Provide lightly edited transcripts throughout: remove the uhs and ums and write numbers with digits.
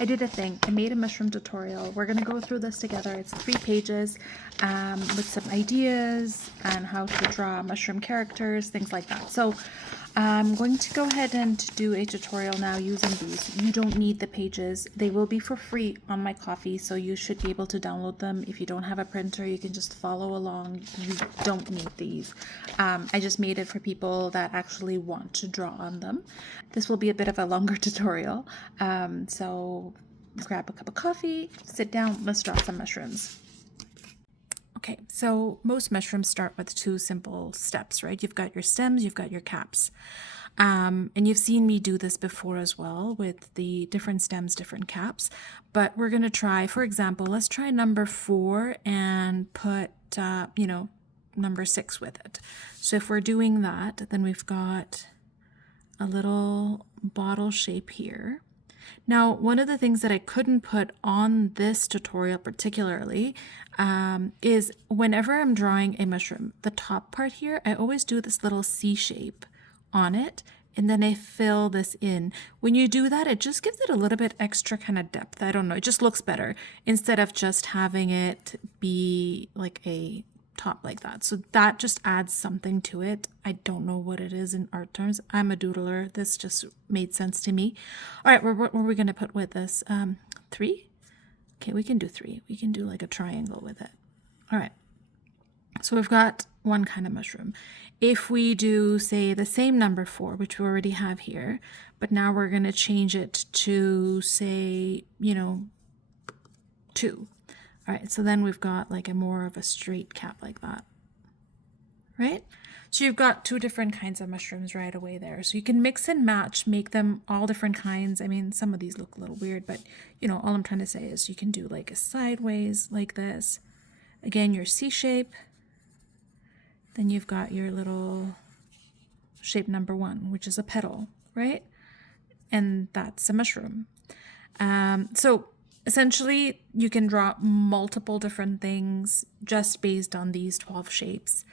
I did a thing. I made a mushroom tutorial. We're going to go through this together. It's 3 pages with some ideas and how to draw mushroom characters, things like that. So I'm going to go ahead and do a tutorial now using these. You don't need the pages. They will be for free on my Ko-fi, so you should be able to download them. If you don't have a printer, you can just follow along. You don't need these. I just made it for people that actually want to draw on them. This will be a bit of a longer tutorial. So grab a cup of coffee, sit down, let's draw some mushrooms. Okay, so most mushrooms start with 2 simple steps, right? You've got your stems, you've got your caps. And you've seen me do this before as well with the different stems, different caps. But we're going to try, for example, let's try number 4 and put, number 6 with it. So if we're doing that, then we've got a little bottle shape here. Now, one of the things that I couldn't put on this tutorial particularly is whenever I'm drawing a mushroom, the top part here, I always do this little C shape on it, and then I fill this in. When you do that, it just gives it a little bit extra kind of depth. I don't know, it just looks better instead of just having it be like a top like that. So that just adds something to it. I don't know what it is in art terms. I'm a doodler. This just made sense to me. All right, what were we going to put with this? 3? Okay, we can do 3. We can do like a triangle with it. All right. So we've got one kind of mushroom. If we do, say, the same number 4, which we already have here, but now we're going to change it to, say, 2. All right, so then we've got like a more of a straight cap like that, right? So you've got 2 different kinds of mushrooms right away there. So you can mix and match, make them all different kinds. I mean, some of these look a little weird, but all I'm trying to say is you can do like a sideways like this. Again, your C shape. Then you've got your little shape number 1, which is a petal, right? And that's a mushroom. So essentially, you can draw multiple different things just based on these 12 shapes.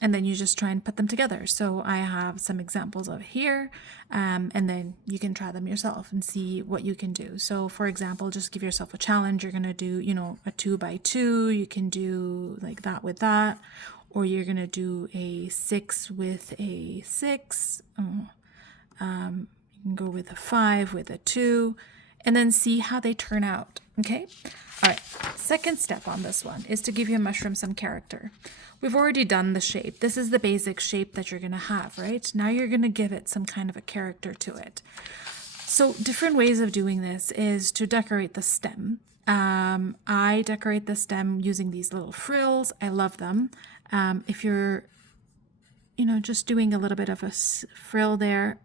And then you just try and put them together. So I have some examples of here, and then you can try them yourself and see what you can do. So for example, just give yourself a challenge. You're going to do, a 2 by 2. You can do like that with that, or you're going to do a 6 with a 6. You can go with a 5 with a 2. And then see how they turn out, okay? All right, second step on this one is to give your mushroom some character. We've already done the shape. This is the basic shape that you're gonna have, right? Now you're gonna give it some kind of a character to it. So different ways of doing this is to decorate the stem. I decorate the stem using these little frills. I love them. If you're, just doing a little bit of a frill there,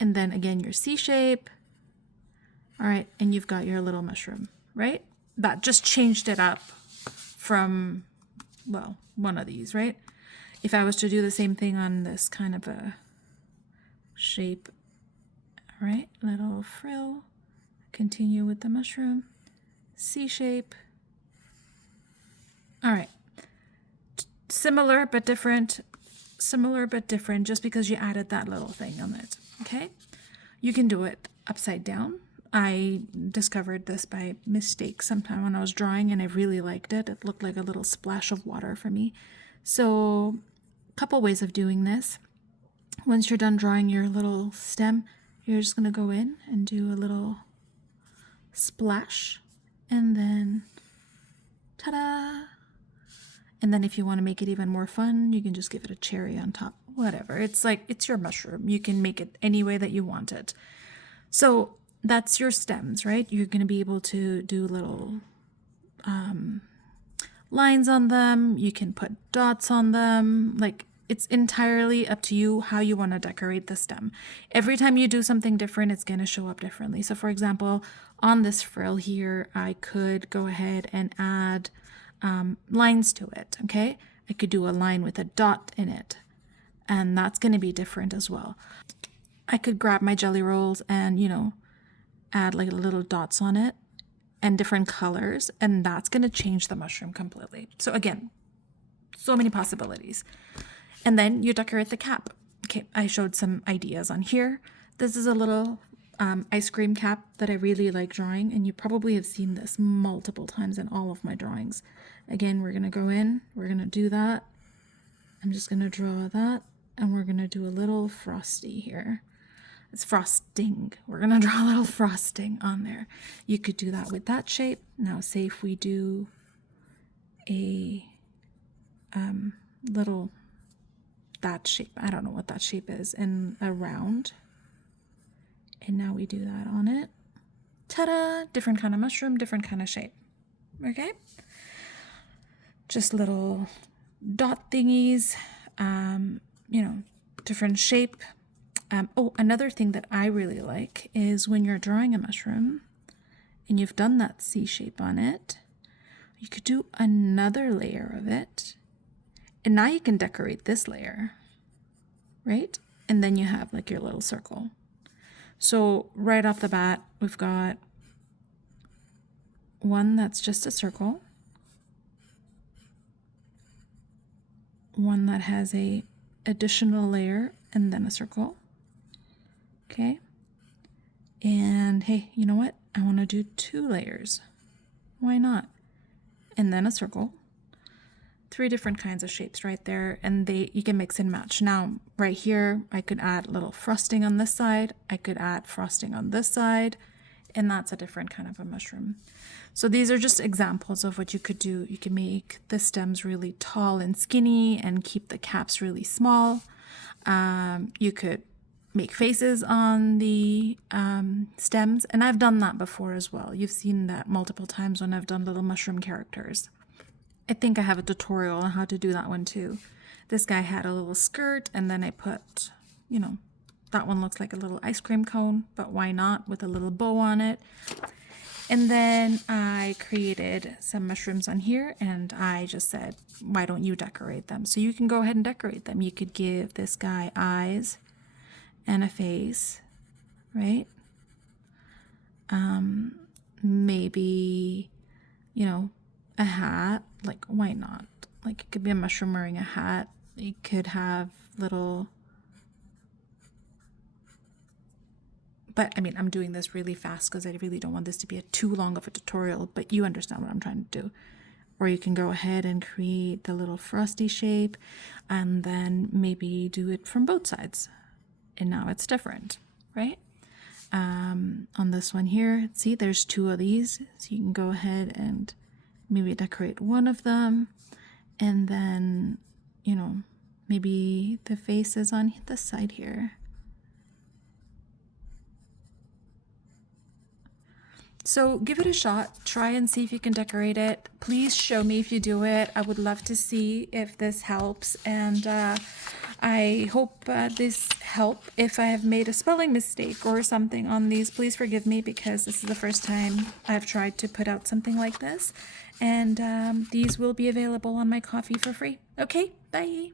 and then again, your C shape. All right, and you've got your little mushroom, right? That just changed it up from, well, one of these, right? If I was to do the same thing on this kind of a shape, all right, little frill, continue with the mushroom, C shape. All right, similar but different, just because you added that little thing on it. Okay, you can do it upside down. I discovered this by mistake sometime when I was drawing, and I really liked it. It looked like a little splash of water for me. So a couple ways of doing this. Once you're done drawing your little stem, you're just going to go in and do a little splash, and then ta-da! And then if you want to make it even more fun, you can just give it a cherry on top. Whatever. It's like, it's your mushroom. You can make it any way that you want it. So that's your stems, right? You're going to be able to do little lines on them. You can put dots on them. Like, it's entirely up to you how you want to decorate the stem. Every time you do something different, it's going to show up differently. So for example, on this frill here, I could go ahead and add lines to it, okay? I could do a line with a dot in it, and that's going to be different as well. I could grab my jelly rolls and, add like little dots on it and different colors, and that's going to change the mushroom completely. So again, so many possibilities. And then you decorate the cap. Okay, I showed some ideas on here. This is a little ice cream cap that I really like drawing, and you probably have seen this multiple times in all of my drawings. Again, we're going to go in, we're going to do that. I'm just going to draw that, and we're going to do a little frosty here. It's frosting. We're going to draw a little frosting on there. You could do that with that shape. Now, say if we do a little, that shape, I don't know what that shape is, and a round. And now we do that on it. Ta-da! Different kind of mushroom, different kind of shape. Okay? Just little dot thingies, you know, different shape. Oh, another thing that I really like is when you're drawing a mushroom and you've done that C shape on it, you could do another layer of it. And now you can decorate this layer, right? And then you have like your little circle. So right off the bat, we've got one that's just a circle, one that has a additional layer and then a circle. Okay. And hey, you know what? I want to do 2 layers. Why not? And then a circle. 3 different kinds of shapes right there, and you can mix and match. Now, right here, I could add a little frosting on this side. I could add frosting on this side, and that's a different kind of a mushroom. So these are just examples of what you could do. You can make the stems really tall and skinny and keep the caps really small. You could make faces on the stems, and I've done that before as well. You've seen that multiple times when I've done little mushroom characters. I think I have a tutorial on how to do that one too. This guy had a little skirt, and then I put, you know, that one looks like a little ice cream cone, but why not with a little bow on it? And then I created some mushrooms on here, and I just said, why don't you decorate them? So you can go ahead and decorate them. You could give this guy eyes and a face, right? Maybe, you know, a hat. Like, why not? Like, it could be a mushroom wearing a hat. It could have little, but I mean, I'm doing this really fast because I really don't want this to be too long of a tutorial, but you understand what I'm trying to do. Or you can go ahead and create the little frosty shape and then maybe do it from both sides. And now it's different, right? On this one here, see, there's 2 of these. So you can go ahead and maybe decorate one of them, and then, you know, maybe the face is on this side here. So give it a shot. Try and see if you can decorate it. Please show me if you do it. I would love to see if this helps, and I hope this helped. If I have made a spelling mistake or something on these, please forgive me, because this is the first time I've tried to put out something like this. And these will be available on my Ko-fi for free. Okay, bye.